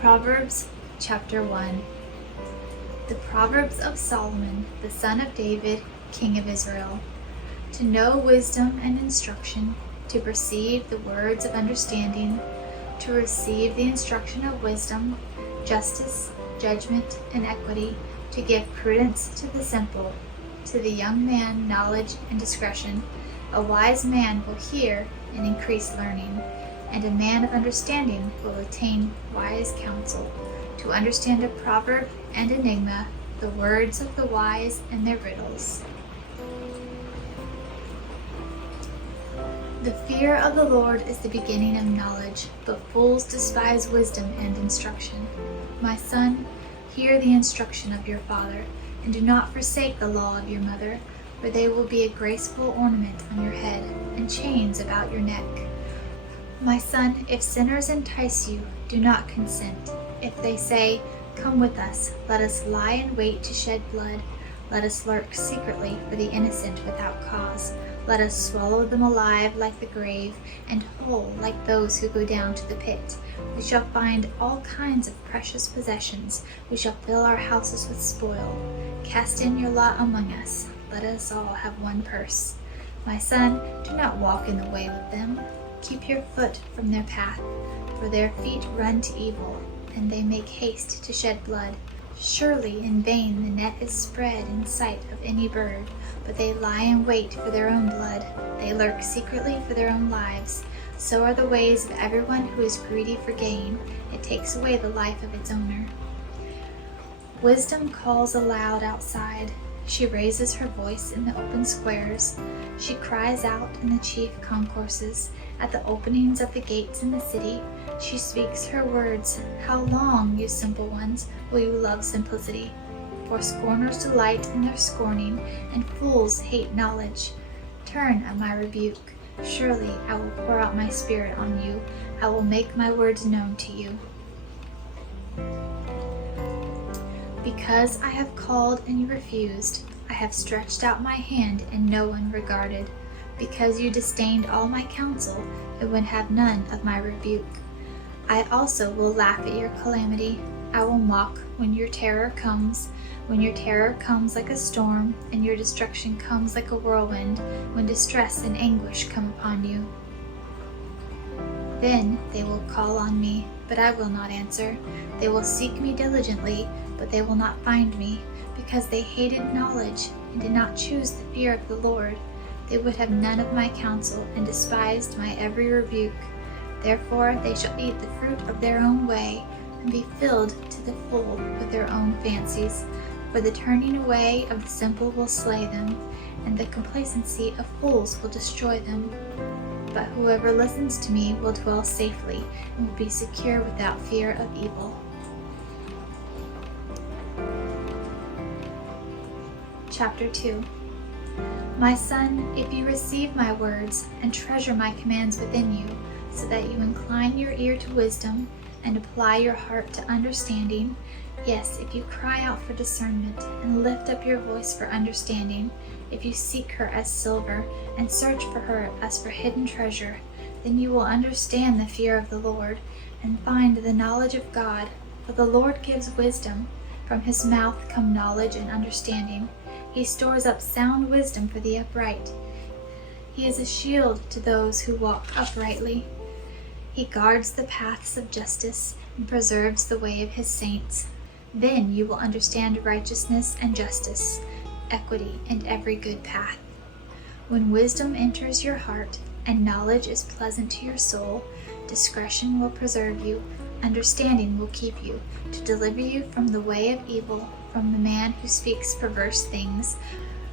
Proverbs chapter 1. The Proverbs of Solomon, the son of David, king of Israel. To know wisdom and instruction, to perceive the words of understanding, to receive the instruction of wisdom, justice, judgment, and equity, to give prudence to the simple, to the young man knowledge and discretion. A wise man will hear and increase learning, and a man of understanding will attain wise counsel. To understand a proverb and enigma, the words of the wise and their riddles. The fear of the Lord is the beginning of knowledge, but fools despise wisdom and instruction. My son, hear the instruction of your father, and do not forsake the law of your mother, for they will be a graceful ornament on your head, and chains about your neck. My son, if sinners entice you, do not consent. If they say, "Come with us, let us lie in wait to shed blood. Let us lurk secretly for the innocent without cause. Let us swallow them alive like the grave, and whole like those who go down to the pit. We shall find all kinds of precious possessions. We shall fill our houses with spoil. Cast in your lot among us. Let us all have one purse. My son, do not walk in the way with them. Keep your foot from their path, for their feet run to evil, and they make haste to shed blood. Surely in vain the net is spread in sight of any bird, but they lie in wait for their own blood. They lurk secretly for their own lives. So are the ways of everyone who is greedy for gain. It takes away the life of its owner. Wisdom calls aloud outside. She raises her voice in the open squares. She cries out in the chief concourses. At the openings of the gates in the city, she speaks her words. How long, you simple ones, will you love simplicity? For scorners delight in their scorning, and fools hate knowledge. Turn at my rebuke. Surely I will pour out my spirit on you. I will make my words known to you. Because I have called and you refused, I have stretched out my hand and no one regarded. Because you disdained all my counsel and would have none of my rebuke. I also will laugh at your calamity. I will mock when your terror comes like a storm, and your destruction comes like a whirlwind, when distress and anguish come upon you. Then they will call on me, but I will not answer. They will seek me diligently, but they will not find me, because they hated knowledge and did not choose the fear of the Lord. They would have none of my counsel and despised my every rebuke. Therefore they shall eat the fruit of their own way and be filled to the full with their own fancies. For the turning away of the simple will slay them, and the complacency of fools will destroy them. But whoever listens to me will dwell safely and will be secure without fear of evil. Chapter 2. My son, if you receive my words and treasure my commands within you, so that you incline your ear to wisdom and apply your heart to understanding, yes, if you cry out for discernment and lift up your voice for understanding, if you seek her as silver and search for her as for hidden treasure, then you will understand the fear of the Lord and find the knowledge of God. For the Lord gives wisdom. From his mouth come knowledge and understanding. He stores up sound wisdom for the upright. He is a shield to those who walk uprightly. He guards the paths of justice and preserves the way of his saints. Then you will understand righteousness and justice, equity, and every good path. When wisdom enters your heart and knowledge is pleasant to your soul, discretion will preserve you, understanding will keep you, to deliver you from the way of evil, from the man who speaks perverse things,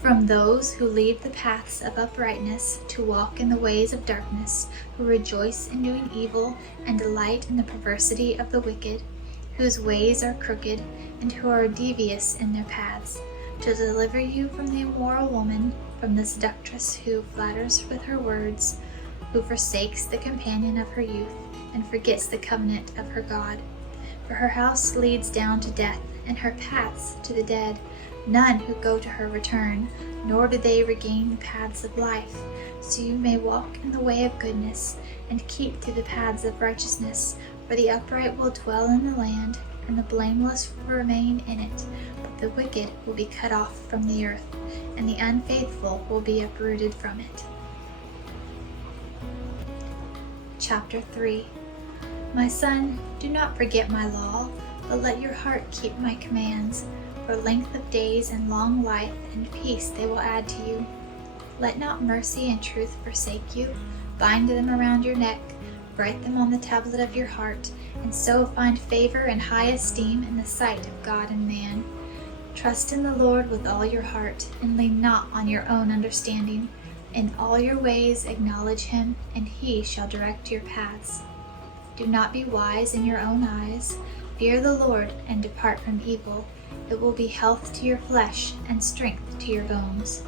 from those who leave the paths of uprightness to walk in the ways of darkness, who rejoice in doing evil and delight in the perversity of the wicked, whose ways are crooked and who are devious in their paths, to deliver you from the immoral woman, from the seductress who flatters with her words, who forsakes the companion of her youth and forgets the covenant of her God. For her house leads down to death, and her paths to the dead. None who go to her return, nor do they regain the paths of life. So you may walk in the way of goodness, and keep to the paths of righteousness. For the upright will dwell in the land, and the blameless will remain in it. But the wicked will be cut off from the earth, and the unfaithful will be uprooted from it. Chapter 3. My son, do not forget my law, but let your heart keep my commands. For length of days and long life and peace they will add to you. Let not mercy and truth forsake you. Bind them around your neck, write them on the tablet of your heart, and so find favor and high esteem in the sight of God and man. Trust in the Lord with all your heart, and lean not on your own understanding. In all your ways acknowledge him, and he shall direct your paths. Do not be wise in your own eyes. Fear the Lord and depart from evil. It will be health to your flesh and strength to your bones.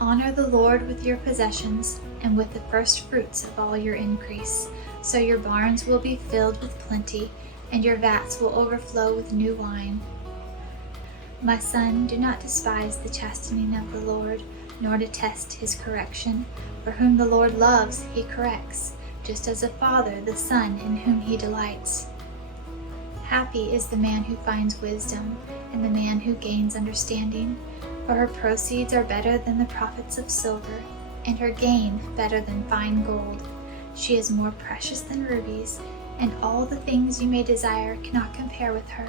Honor the Lord with your possessions and with the first fruits of all your increase. So your barns will be filled with plenty, and your vats will overflow with new wine. My son, do not despise the chastening of the Lord, nor detest his correction. For whom the Lord loves, he corrects, just as a father the son in whom he delights. Happy is the man who finds wisdom, and the man who gains understanding. For her proceeds are better than the profits of silver, and her gain better than fine gold. She is more precious than rubies, and all the things you may desire cannot compare with her.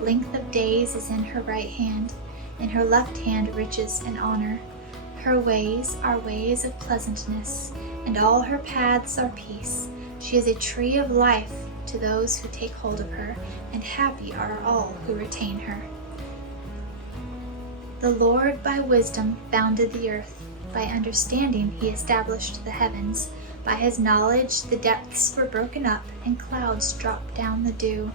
Length of days is in her right hand, in her left hand riches and honor. Her ways are ways of pleasantness, and all her paths are peace. She is a tree of life to those who take hold of her, and happy are all who retain her. The Lord by wisdom founded the earth. By understanding he established the heavens. By his knowledge the depths were broken up, and clouds dropped down the dew.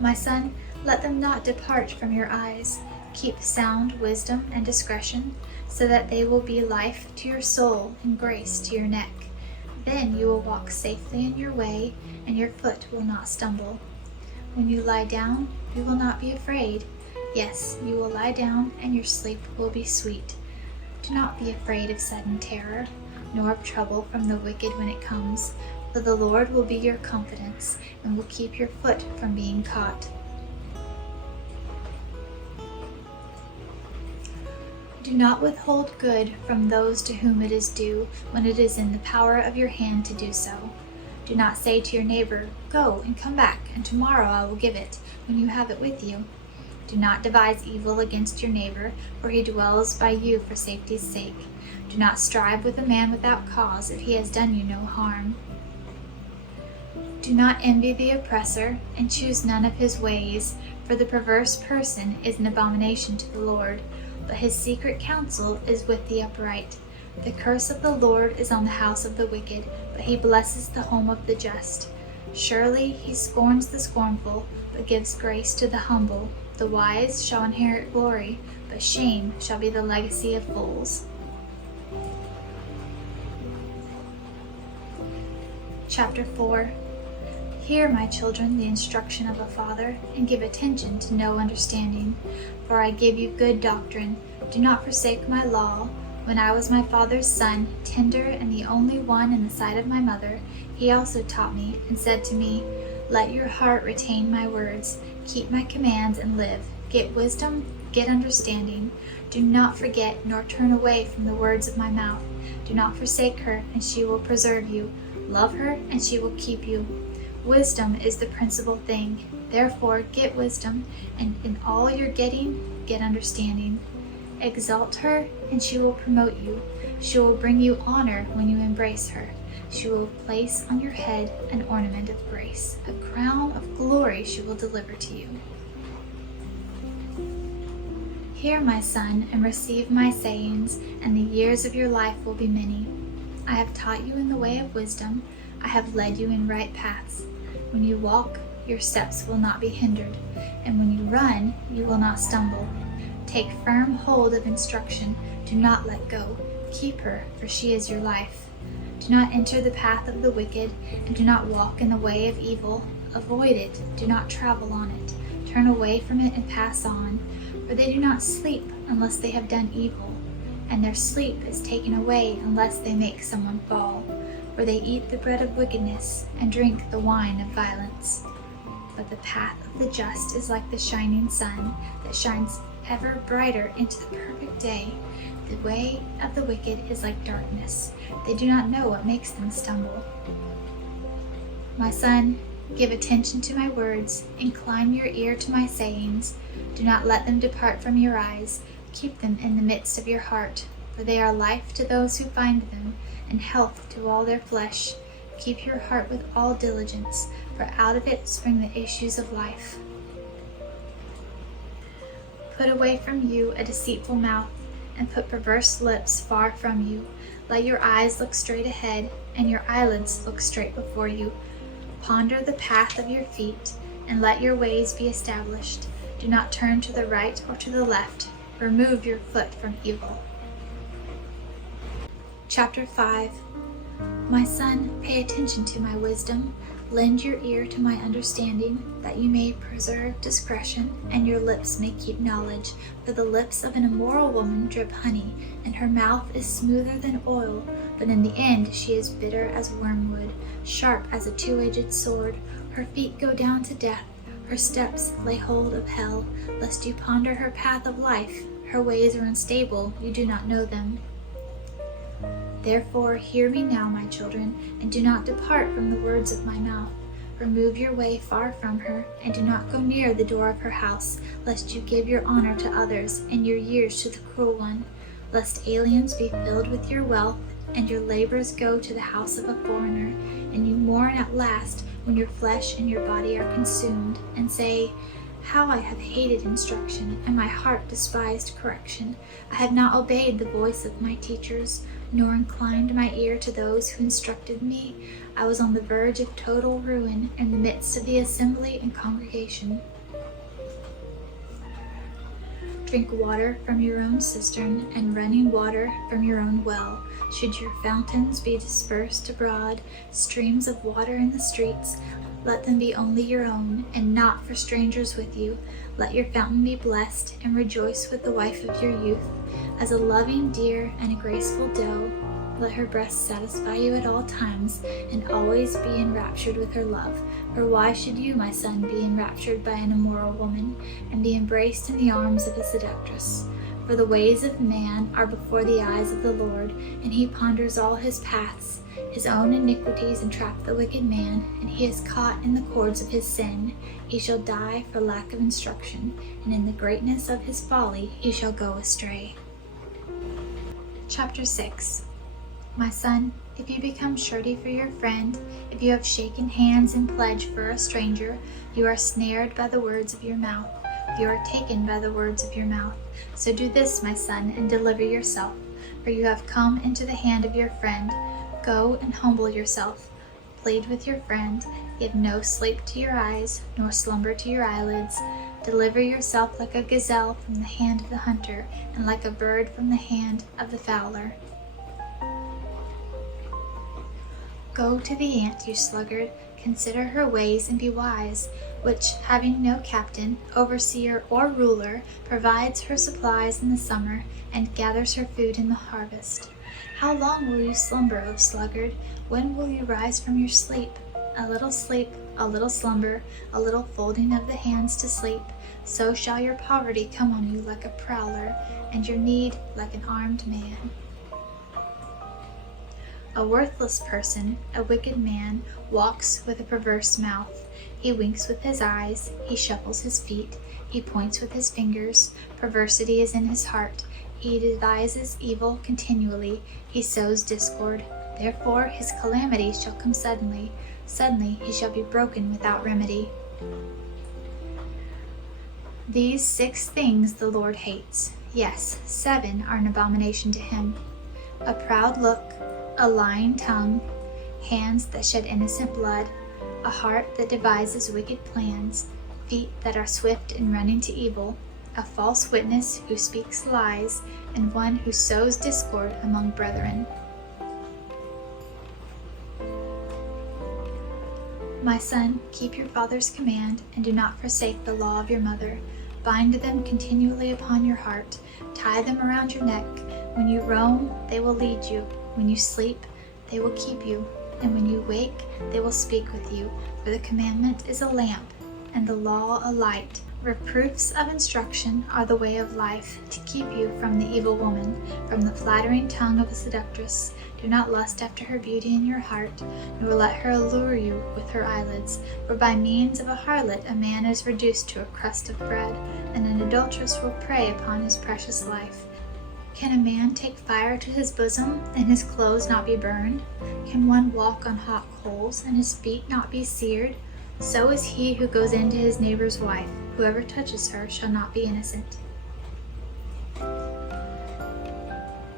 My son, let them not depart from your eyes. Keep sound wisdom and discretion, so that they will be life to your soul and grace to your neck. Then you will walk safely in your way, and your foot will not stumble. When you lie down, you will not be afraid. Yes, you will lie down, and your sleep will be sweet. Do not be afraid of sudden terror, nor of trouble from the wicked when it comes. For the Lord will be your confidence, and will keep your foot from being caught. Do not withhold good from those to whom it is due, when it is in the power of your hand to do so. Do not say to your neighbor, "Go and come back, and tomorrow I will give it," when you have it with you. Do not devise evil against your neighbor, for he dwells by you for safety's sake. Do not strive with a man without cause, if he has done you no harm. Do not envy the oppressor, and choose none of his ways, for the perverse person is an abomination to the Lord, but his secret counsel is with the upright. The curse of the Lord is on the house of the wicked, but he blesses the home of the just. Surely he scorns the scornful, but gives grace to the humble. The wise shall inherit glory, but shame shall be the legacy of fools. Chapter 4. Hear, my children, the instruction of a father, and give attention to no understanding. For I give you good doctrine. Do not forsake my law. When I was my father's son, tender and the only one in the sight of my mother, he also taught me, and said to me, "Let your heart retain my words. Keep my commands and live. Get wisdom, get understanding. Do not forget nor turn away from the words of my mouth. Do not forsake her, and she will preserve you. Love her, and she will keep you. Wisdom is the principal thing. Therefore get wisdom, and in all your getting, get understanding. Exalt her, and she will promote you. She will bring you honor when you embrace her. She will place on your head an ornament of grace. A crown of glory she will deliver to you." Hear, my son, and receive my sayings, and the years of your life will be many. I have taught you in the way of wisdom. I have led you in right paths. When you walk, your steps will not be hindered, and when you run, you will not stumble. Take firm hold of instruction. Do not let go. Keep her, for she is your life. Do not enter the path of the wicked, and do not walk in the way of evil, Avoid it, do not travel on it. Turn away from it and pass on. For they do not sleep unless they have done evil, and their sleep is taken away unless they make someone fall. For they eat the bread of wickedness and drink the wine of violence. But the path of the just is like the shining sun that shines ever brighter into the perfect day. The way of the wicked is like darkness. They do not know what makes them stumble. My son, give attention to my words. Incline your ear to my sayings. Do not let them depart from your eyes. Keep them in the midst of your heart, for they are life to those who find them, and health to all their flesh. Keep your heart with all diligence, for out of it spring the issues of life. Put away from you a deceitful mouth, and put perverse lips far from you. Let your eyes look straight ahead, and your eyelids look straight before you. Ponder the path of your feet, and let your ways be established. Do not turn to the right or to the left. Remove your foot from evil. Chapter 5. My son, pay attention to my wisdom. Lend your ear to my understanding, that you may preserve discretion, and your lips may keep knowledge. For the lips of an immoral woman drip honey, and her mouth is smoother than oil, but in the end she is bitter as wormwood, sharp as a two-edged sword. Her feet go down to death, her steps lay hold of hell, lest you ponder her path of life. Her ways are unstable, you do not know them. Therefore hear me now, my children, and do not depart from the words of my mouth. Remove your way far from her, and do not go near the door of her house, lest you give your honor to others, and your years to the cruel one, lest aliens be filled with your wealth, and your labors go to the house of a foreigner, and you mourn at last when your flesh and your body are consumed, and say, how I have hated instruction, and my heart despised correction. I have not obeyed the voice of my teachers, nor inclined my ear to those who instructed me. I was on the verge of total ruin in the midst of the assembly and congregation. Drink water from your own cistern, and running water from your own well. Should your fountains be dispersed abroad, streams of water in the streets, let them be only your own, and not for strangers with you. Let your fountain be blessed, and rejoice with the wife of your youth. As a loving deer and a graceful doe, let her breast satisfy you at all times, and always be enraptured with her love. For why should you, my son, be enraptured by an immoral woman, and be embraced in the arms of a seductress? For the ways of man are before the eyes of the Lord, and he ponders all his paths. His own iniquities entrap the wicked man, and he is caught in the cords of his sin. He shall die for lack of instruction, and in the greatness of his folly he shall go astray. Chapter 6. My son, if you become surety for your friend, if you have shaken hands in pledge for a stranger, you are snared by the words of your mouth. You are taken by the words of your mouth. So do this, my son, and deliver yourself, for you have come into the hand of your friend. Go and humble yourself. Plead with your friend. Give no sleep to your eyes, nor slumber to your eyelids. Deliver yourself like a gazelle from the hand of the hunter, and like a bird from the hand of the fowler. Go to the ant, you sluggard. Consider her ways and be wise, which, having no captain, overseer, or ruler, provides her supplies in the summer, and gathers her food in the harvest. How long will you slumber, O sluggard? When will you rise from your sleep? A little sleep, a little slumber, a little folding of the hands to sleep. So shall your poverty come on you like a prowler, and your need like an armed man. A worthless person, a wicked man, walks with a perverse mouth. He winks with his eyes, he shuffles his feet, he points with his fingers. Perversity is in his heart. He devises evil continually. He sows discord. Therefore his calamity shall come suddenly. Suddenly he shall be broken without remedy. These 6 things the Lord hates. Yes, 7 are an abomination to him. A proud look, a lying tongue, hands that shed innocent blood, a heart that devises wicked plans, feet that are swift in running to evil, a false witness who speaks lies, and one who sows discord among brethren. My son, keep your father's command, and do not forsake the law of your mother. Bind them continually upon your heart. Tie them around your neck. When you roam, they will lead you. When you sleep, they will keep you. And when you wake, they will speak with you. For the commandment is a lamp, and the law a light. Reproofs of instruction are the way of life, to keep you from the evil woman, from the flattering tongue of a seductress. Do not lust after her beauty in your heart, nor let her allure you with her eyelids. For by means of a harlot a man is reduced to a crust of bread, and an adulteress will prey upon his precious life. Can a man take fire to his bosom, and his clothes not be burned? Can one walk on hot coals, and his feet not be seared? So is he who goes into his neighbor's wife. Whoever touches her shall not be innocent.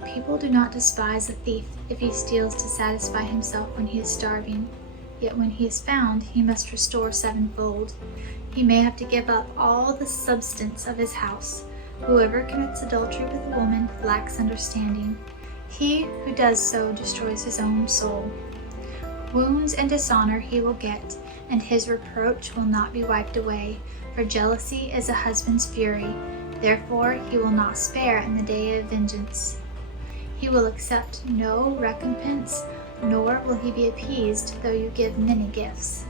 People do not despise a thief if he steals to satisfy himself when he is starving. Yet when he is found, he must restore sevenfold. He may have to give up all the substance of his house. Whoever commits adultery with a woman lacks understanding. He who does so destroys his own soul. Wounds and dishonor he will get, and his reproach will not be wiped away. For jealousy is a husband's fury, therefore he will not spare in the day of vengeance. He will accept no recompense, nor will he be appeased though you give many gifts.